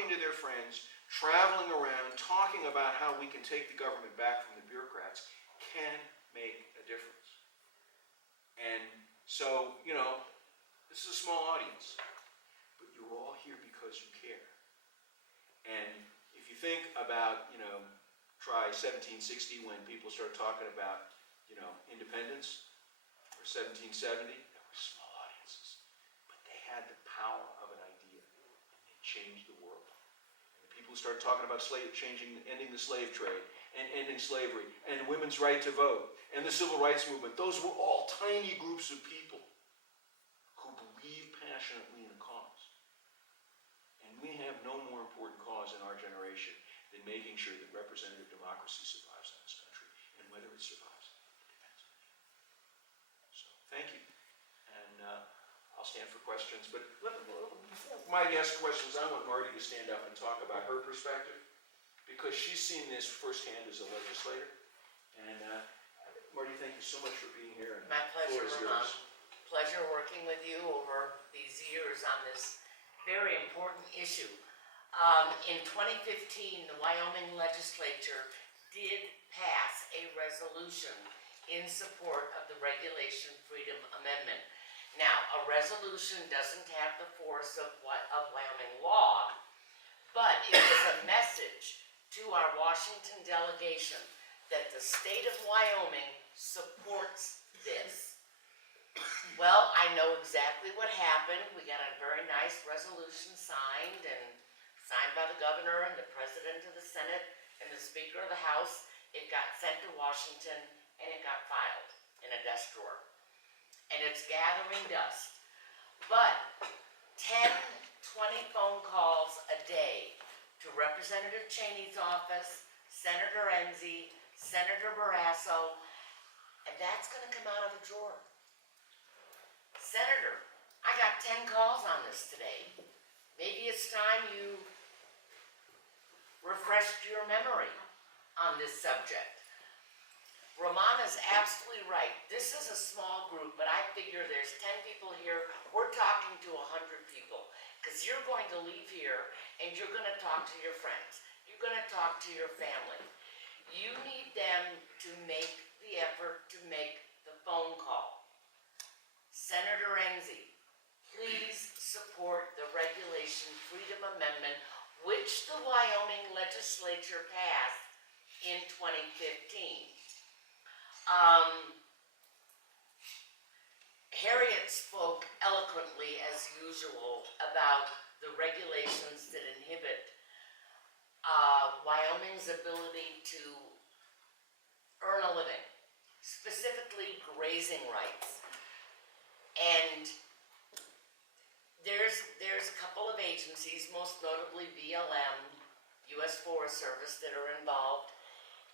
talking to their friends, traveling around, talking about how we can take the government back from the bureaucrats can make a difference. And so, this is a small audience, but you're all here because you care. And if you think about, try 1760 when people started talking about, independence, or 1770, that were small audiences. But they had the power of an idea, and they changed the world. And the people who started talking about ending the slave trade, and ending slavery, and women's right to vote, and the civil rights movement, those were all tiny groups of people who believed passionately in a cause. And we have no more important cause in our generation than making sure that representative democracy survives in this country. And whether it survives depends on you. So, thank you. And I'll stand for questions. But before I ask questions, I want Marty to stand up and talk about her perspective, because she's seen this firsthand as a legislator. And Marty, thank you so much for being here. And my pleasure, Ramon. Pleasure working with you over these years on this very important issue. In 2015, the Wyoming legislature did pass a resolution in support of the Regulation Freedom Amendment. Now, a resolution doesn't have the force of Wyoming law, but it was a message to our Washington delegation that the state of Wyoming supports this. Well, I know exactly what happened. We got a very nice resolution signed by the governor and the president of the Senate and the speaker of the House. It got sent to Washington and it got filed in a desk drawer. And it's gathering dust. But 10, 20 phone calls a day to Representative Cheney's office, Senator Enzi, Senator Barrasso, and that's going to come out of the drawer. Senator, I got 10 calls on this today. Maybe it's time you refreshed your memory on this subject. Ramon is absolutely right. This is a small group, but I figure there's 10 people here. We're talking to 100 people, because you're going to leave here and you're going to talk to your friends. You're going to talk to your family. You need them to make the effort to make the phone call. Senator Enzi, please support the Regulation Freedom Amendment, which the Wyoming legislature passed in 2015. Harriet spoke eloquently, as usual, about the regulations that inhibit Wyoming's ability to earn a living, specifically grazing rights. And there's a couple of agencies, most notably BLM, U.S. Forest Service, that are involved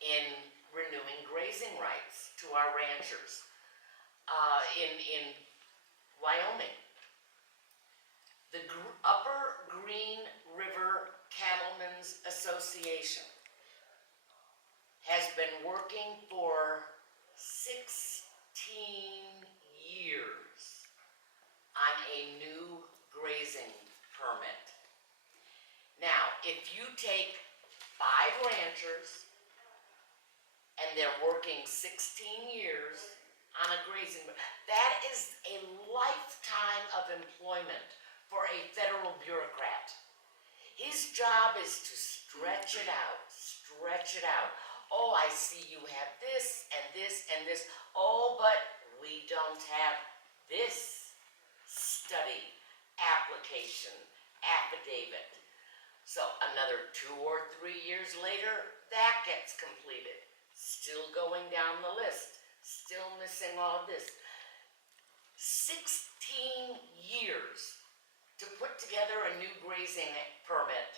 in renewing grazing rights to our ranchers in Wyoming. The Upper Green River Cattlemen's Association has been working for 16 years on a new grazing permit. Now, if you take 5 ranchers and they're working 16 years on a grazing permit, that is a lifetime of employment for a federal bureaucrat. His job is to stretch it out, stretch it out. Oh, I see you have this and this and this. Oh, but we don't have this study, application, affidavit. So another 2 or 3 years later, that gets completed. Still going down the list, still missing all of this. 16 years to put together a new grazing permit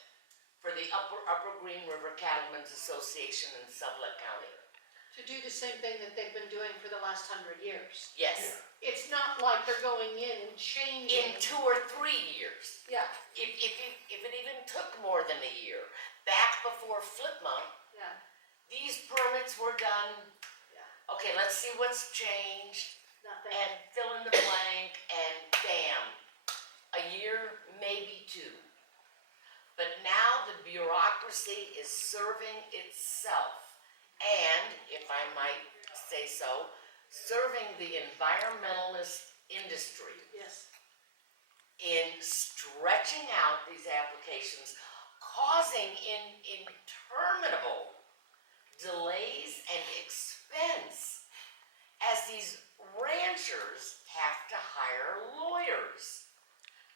for the Upper Green River Cattlemen's Association in Sublette County. To do the same thing that they've been doing for the last 100 years. Yes. It's not like they're going in and changing. In 2 or 3 years. Yeah. If it even took more than a year. Back before FLPMA, Yeah. these permits were done. Yeah. Okay, let's see what's changed. Nothing. And fill in the blank, and bam. A year, maybe 2. But now bureaucracy is serving itself and, if I might say so, serving the environmentalist industry Yes. in stretching out these applications, causing interminable delays and expense as these ranchers have to hire lawyers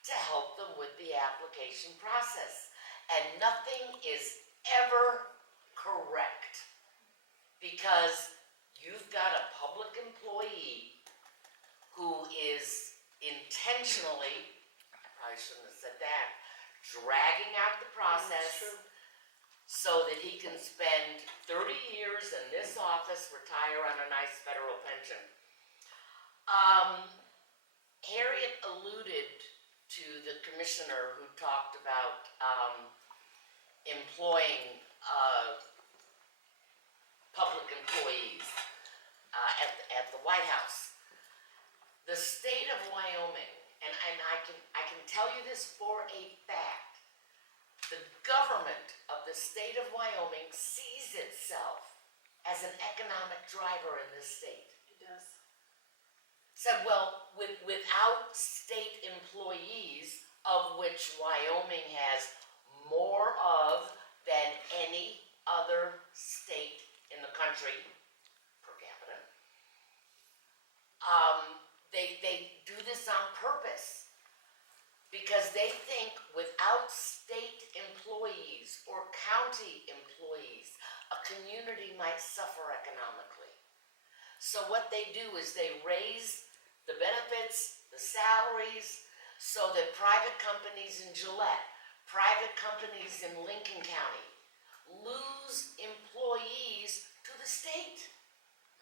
to help them with the application process. And nothing is ever correct because you've got a public employee who is intentionally, I probably shouldn't have said that, dragging out the That's process true. so that he can spend 30 years in this office, retire on a nice federal pension. Harriet alluded to the commissioner who talked about employing public employees at the White House. The state of Wyoming, and I can tell you this for a fact, the government of the state of Wyoming sees itself as an economic driver in this state. It does. Said, well, without state employees, of which Wyoming has more of than any other state in the country per capita, they do this on purpose because they think without state employees or county employees, a community might suffer economically. So what they do is they raise the benefits, the salaries, so that private companies in Gillette, private companies in Lincoln County lose employees to the state.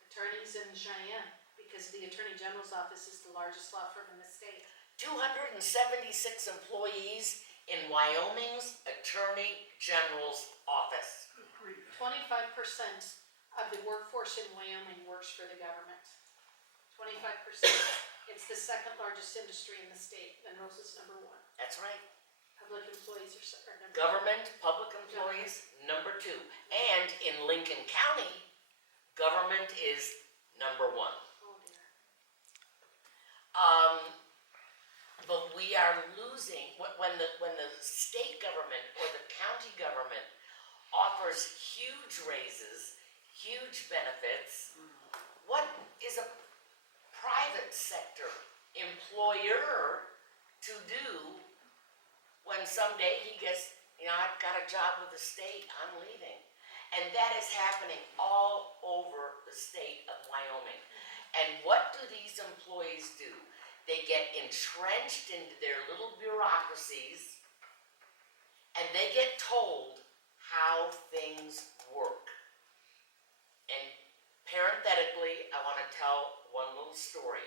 Attorneys in Cheyenne, because the Attorney General's office is the largest law firm in the state. 276 employees in Wyoming's Attorney General's office. 25% of the workforce in Wyoming works for the government. 25%. It's the second largest industry in the state. Minerals is number one. That's right. Public employees are number one. Government, public employees, number 2. And in Lincoln County, government is number 1. Oh dear. But we are losing, when the state government or the county government offers huge raises, huge benefits, what is a private sector employer to do when someday he gets, I've got a job with the state, I'm leaving. And that is happening all over the state of Wyoming. And what do these employees do? They get entrenched into their little bureaucracies and they get told how things work. And parenthetically, I want to tell one little story.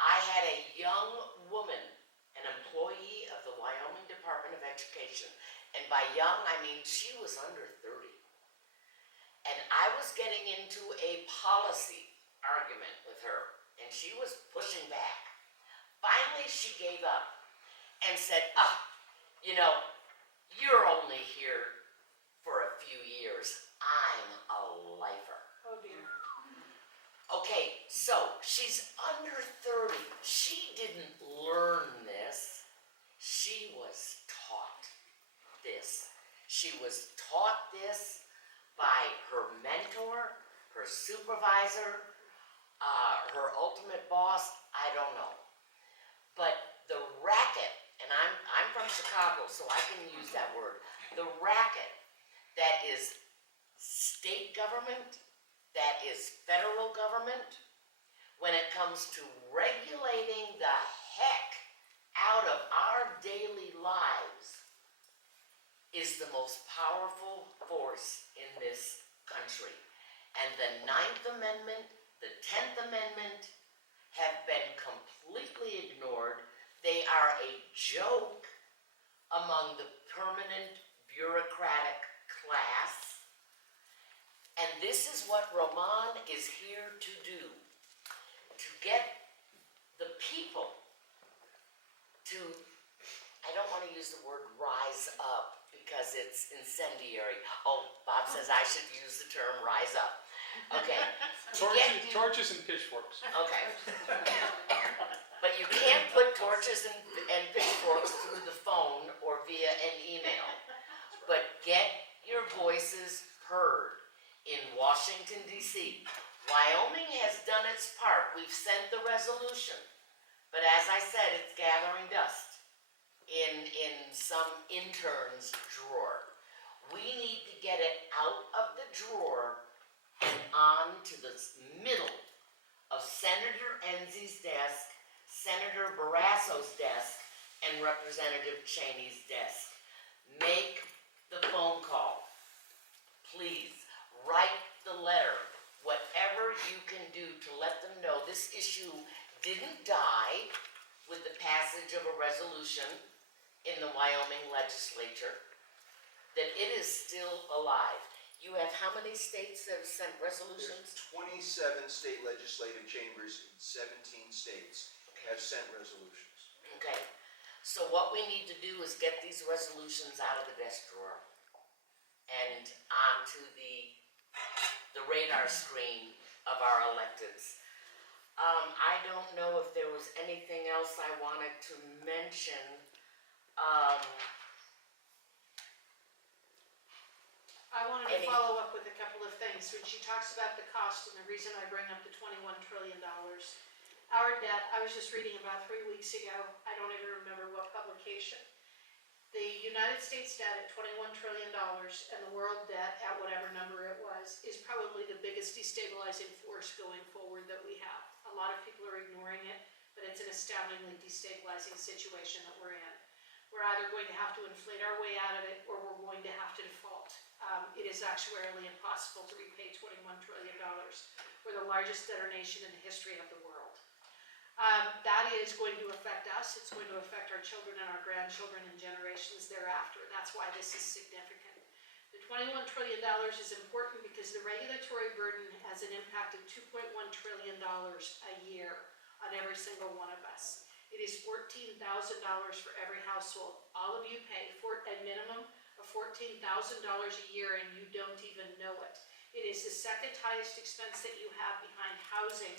I had a young woman, an employee of the Wyoming Department of Education, and by young, I mean she was under 30. And I was getting into a policy argument with her, and she was pushing back. Finally, she gave up and said, you're only here for a few years. I'm a lifer. Oh dear. Okay, so she's under 30. She didn't learn this. She was taught this. She was taught this by her mentor, her supervisor, her ultimate boss, I don't know. But the racket, and I'm from Chicago, so I can use that word, the racket that is state government, that is federal government, when it comes to regulating the heck out of our daily lives, is the most powerful force in this country. And the 9th Amendment, the 10th Amendment have been completely ignored. They are a joke among the permanent bureaucratic class. And this is what Roman is here to do, to get the people to, I don't want to use the word rise up, because it's incendiary. Oh, Bob says I should use the term rise up. Okay. Torches and pitchforks. Okay. But you can't put torches and pitchforks through the phone or via an email. But get your voices heard in Washington, D.C. Wyoming has done its part. We've sent the resolution. But as I said, it's gathering dust in some intern's drawer. We need to get it out of the drawer and on to the middle of Senator Enzi's desk, Senator Barrasso's desk, and Representative Cheney's desk. Make the phone call. Please, write the letter. Whatever you can do to let them know this issue didn't die with the passage of a resolution in the Wyoming legislature, that it is still alive. You have how many states that have sent resolutions? There's 27 state legislative chambers in 17 states have sent resolutions. Okay, so what we need to do is get these resolutions out of the desk drawer and onto the radar screen of our electeds. I don't know if there was anything else I wanted to mention. I wanted to follow up with a couple of things. When she talks about the cost, and the reason I bring up the $21 trillion, our debt, I was just reading about 3 weeks ago, I don't even remember what publication. The United States debt at $21 trillion and the world debt at whatever number it was is probably the biggest destabilizing force going forward that we have. A lot of people are ignoring it, but it's an astoundingly destabilizing situation that we're in. We're either going to have to inflate our way out of it, or we're going to have to default. It is actuarially impossible to repay $21 trillion. We're the largest debtor nation in the history of the world. That is going to affect us. It's going to affect our children and our grandchildren and generations thereafter. That's why this is significant. The $21 trillion is important because the regulatory burden has an impact of $2.1 trillion a year on every single one of us. It is $14,000 for every household. All of you pay a minimum of $14,000 a year, and you don't even know it. It is the second highest expense that you have behind housing